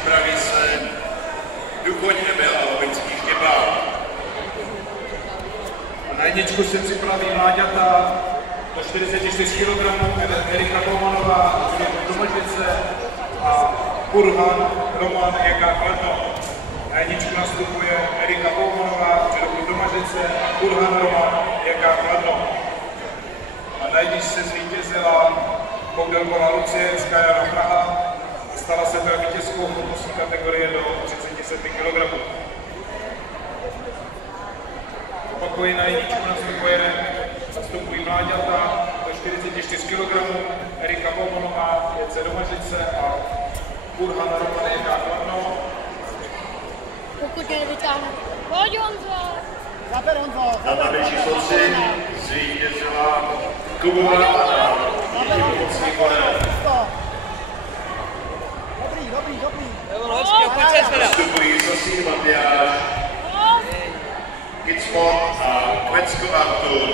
připraví se Duchoň Emil a Lovický Štěpán. Na jedničku se připraví mláďata do 44 kg, Erika Boumanová, Domažlice a Kurhan Roman Jaká Kladno. Na jedničku nastupuje Erika Boumanová, předokru Domažlice a Kurhan Roman Jaká Kladno. A na jedničce zvítězila Koudelková Lucie z Kajana Praha. Stala se teda vítězkou v kategorie do 37 kg. Opakuji, na jedničku nastupují mláďata do 44 kg, Erika Boumanová, Jece Domažlice a Kurhan Roman Jaká Kladno. Pokud mě nevytáhnu. Pojď Honzo! Zaber Honzo! Na tabě číslo 3 zvítězila Kubová a pomocný Korel. Dobrý. Nastupují Sosín Matyáš, Kicmont a Kvecko Artur.